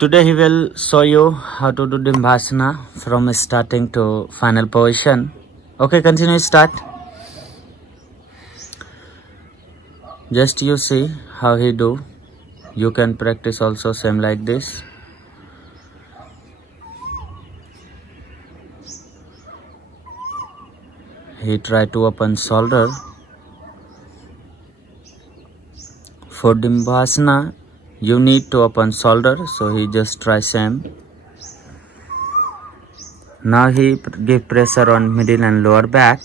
Today he will show you how to do Dimbasana from starting to final position. Okay, continue, start. Just you see how he do. You can practice also same like this. He try to open shoulder. For Dimbasana, you need to open shoulder, so he just try same. Now he give pressure on middle and lower back.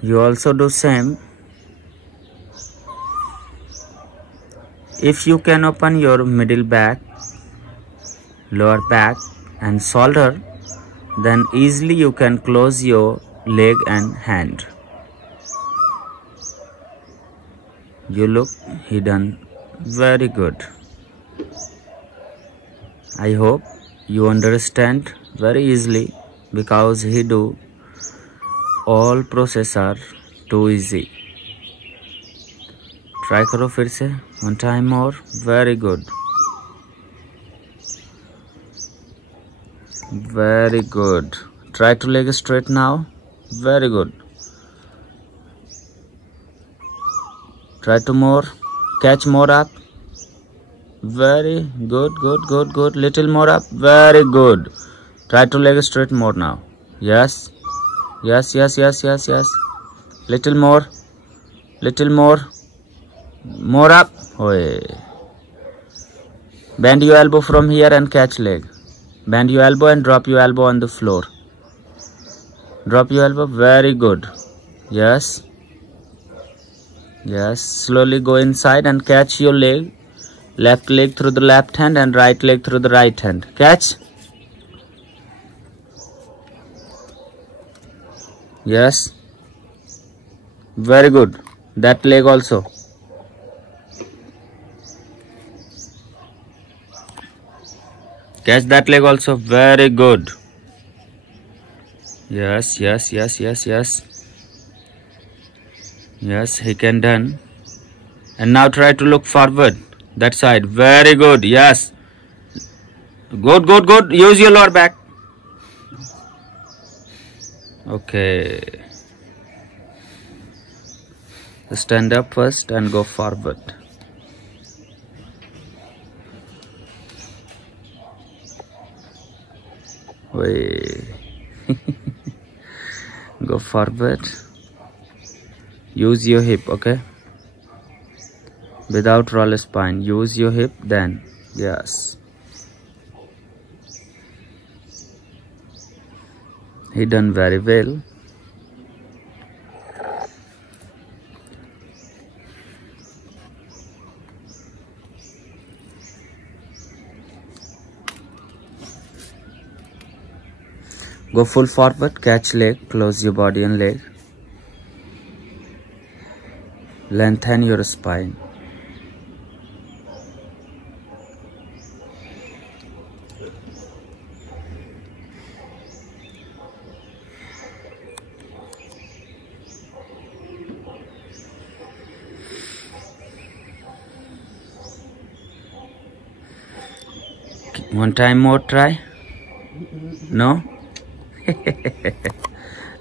You also do same. If you can open your middle back, lower back and shoulder, then easily you can close your leg and hand. You look, he done very good. I hope you understand very easily because he do all process are too easy. Try करो फिर से, one time more. Very good. Very good. Try to leg straight now. Very good. Try to more. Catch more up. Very good, good, good, good. Little more up. Very good. Try to leg straight more now. Yes. Yes, yes, yes, yes, yes. Little more. Little more. More up. Oi. Bend your elbow from here and catch leg. Bend your elbow and drop your elbow on the floor. Drop your elbow. Very good. Yes. Yes. Slowly go inside and catch your leg. Left leg through the left hand and right leg through the right hand. Catch. Yes. Very good. That leg also. Catch that leg also. Very good. Yes, yes, yes, yes, yes. Yes, he can done. And now try to look forward. That side. Very good. Yes. Good, good, good. Use your lower back. Okay. Stand up first and go forward. Wait. Go forward. Use your hip, okay? Without roll spine. Use your hip then. Yes. He done very well. Go full forward, catch leg, close your body and leg. Lengthen your spine. One time more try. No?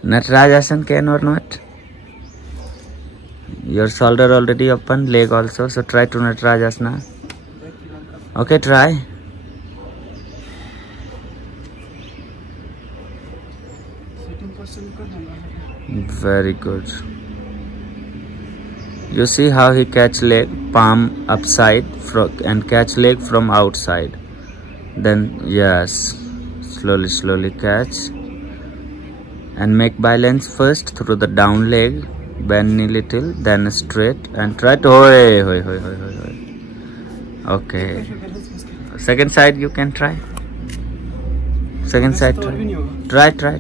Natarajasana can or not? Your shoulder already open, leg also, so try to Natarajasana. Okay, try. Very good. You see how he catch leg, palm upside and catch leg from outside. Then yes, slowly, slowly catch. And make balance first through the down leg, bend knee little, then straight and try to Okay. Second side you can try. Second side try. Try.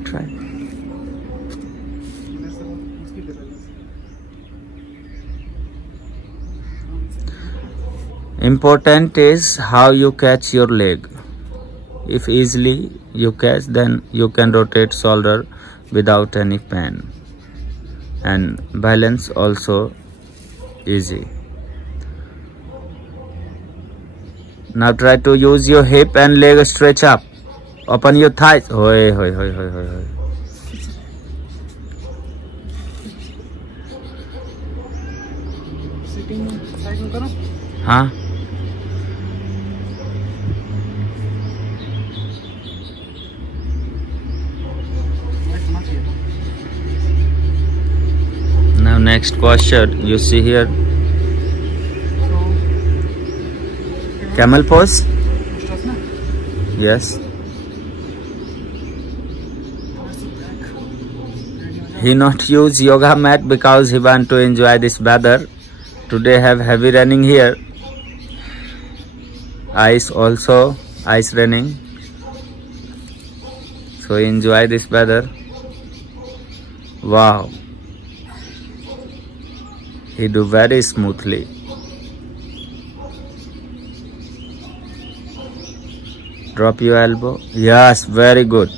Important is how you catch your leg. If easily you catch, then you can rotate shoulder without any pain, and balance also easy. Now try to use your hip and leg stretch up. Open your thighs. Hoi, hoi, hoi, hoi, hoi, hoi. Sitting side में करो. हाँ. Now next posture you see here. Camel pose. Yes. He not use yoga mat because he want to enjoy this weather. Today have heavy raining here. Ice also, ice raining. So enjoy this weather. Wow. He do very smoothly. Drop your elbow. Yes, very good.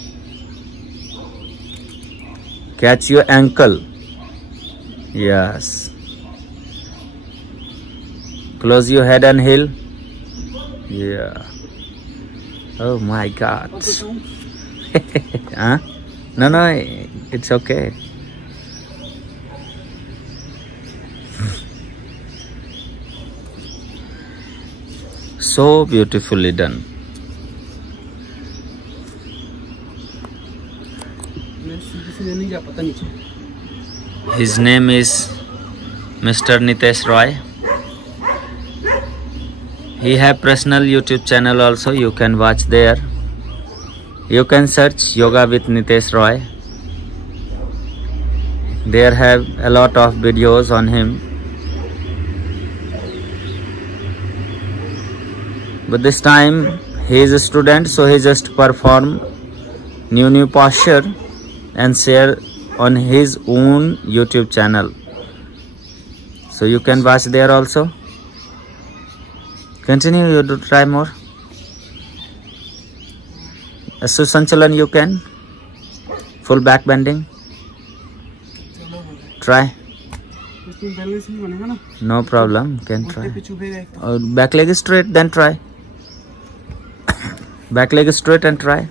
Catch your ankle. Yes. Close your head and heel. Yeah. Oh my God. Huh? No, it's okay. So beautifully done. His name is Mr. Nitesh Roy. He have personal YouTube channel also. You can watch there. You can search Yoga with Nitesh Roy. There have a lot of videos on him. But this time he is a student, so he just perform new posture and share on his own YouTube channel. So you can watch there also. Continue, you do try more. Susanchalan you can. Full back bending. Try. No problem, can try. Back leg is straight, then try. Back leg is straight and try.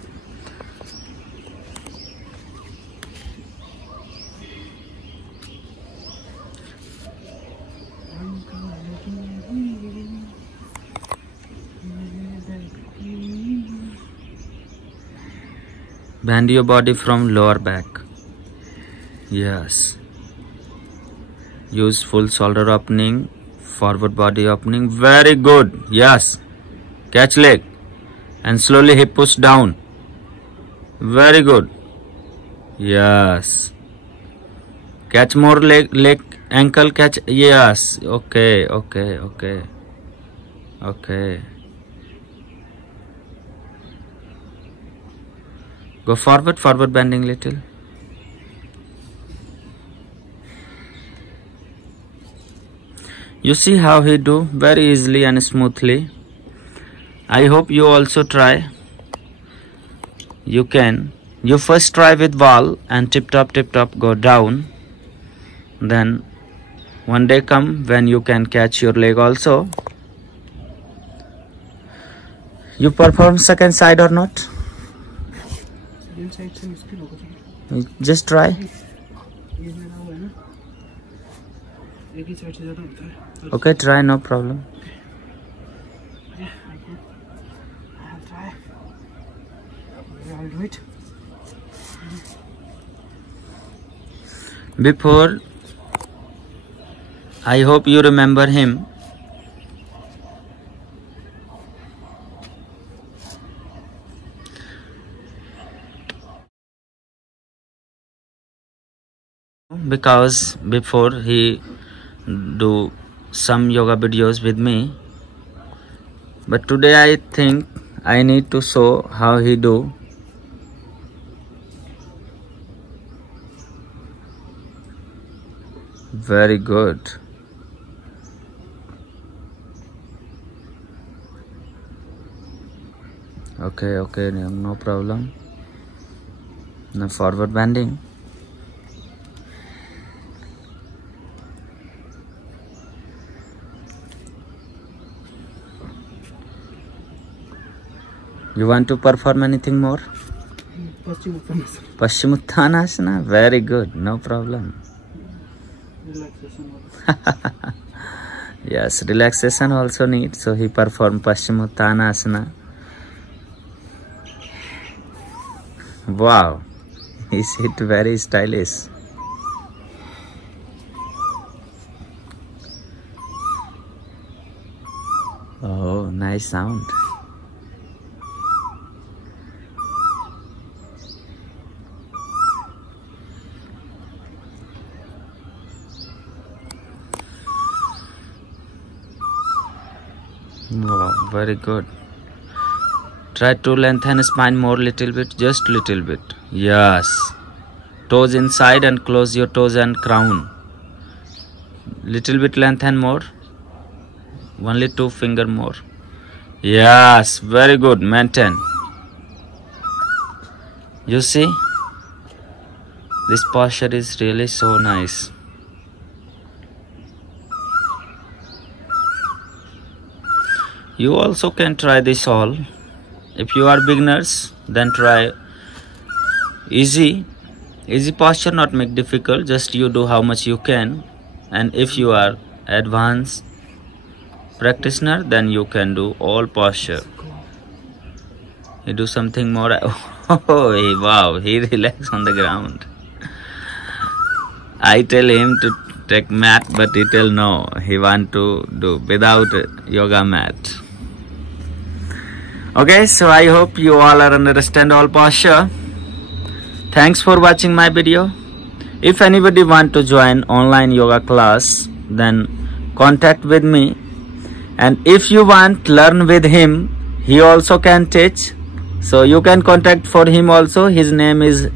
Bend your body from lower back. Yes. Use full shoulder opening, forward body opening. Very good. Yes. Catch leg and slowly hip push down. Very good. Yes. Catch more leg, ankle catch. Yes. Okay. Go forward bending little. You see how he do very easily and smoothly. I hope you also try. You can. You first try with wall and tip top go down. Then one day come when you can catch your leg also. You perform second side or not? Just try. Okay, try, no problem. Before, I hope you remember him. Because before he do some yoga videos with me, but today I think I need to show how he do. Very good. Okay, no problem. Now forward bending. You want to perform anything more? Paschimottanasana. Very good. No problem. Yes, relaxation also needs. So he performed Paschimottanasana. Wow, he's hit very stylish. Oh, nice sound. Wow, very good. Try to lengthen spine more little bit, just little bit. Yes. Toes inside and close your toes and crown. Little bit lengthen more. Only 2 finger more. Yes, very good. Maintain. You see, this posture is really so nice. You also can try this all. If you are beginners, then try easy posture, not make difficult. Just you do how much you can. And if you are advanced practitioner, then you can do all posture. You do something more. Oh, wow, he relax on the ground. I tell him to take mat, but he tell no, he want to do without yoga mat. Okay, so I hope you all are understand all posture. Thanks for watching my video. If anybody want to join online yoga class, then contact with me. And if you want learn with him, he also can teach. So you can contact for him also. His name is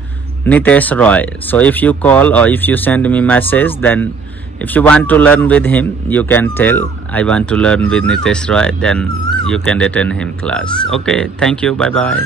Nitesh Roy. So if you call or if you send me message, then if you want to learn with him, you can tell I want to learn with Nitesh Roy, then you can attend him class. Okay, thank you. Bye bye.